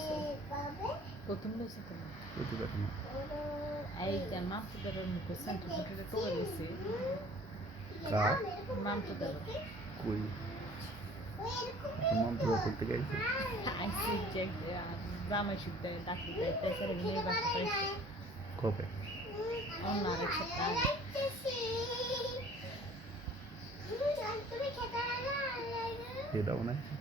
লইছো প্রথম লইছো তুমি এই যে মামপুদের মুখে সেন্টার ফুটে টোকা গেছে মামপুদের কই মামপুরা করতে গেছে আইসি যে জামাই শুদ্ধ ডাক্তার দেয় তাছাড়া মেয়ে বাচ্চা পাইছে কবে অন্য আরেক সপ্তাহ এটা মনে হয়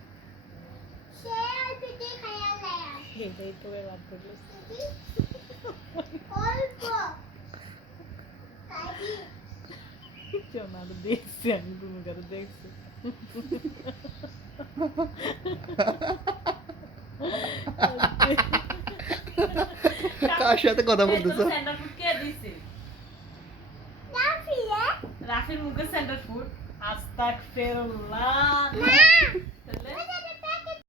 এই তো বাদ করলো আর দেখছি আমি তুমি কারো দেখছি কার সাথে কথা বলতেছো সেন্টার ফুড কে দিছে রাফির মুখে সেন্টার ফুড আস্তাগফিরুল্লাহ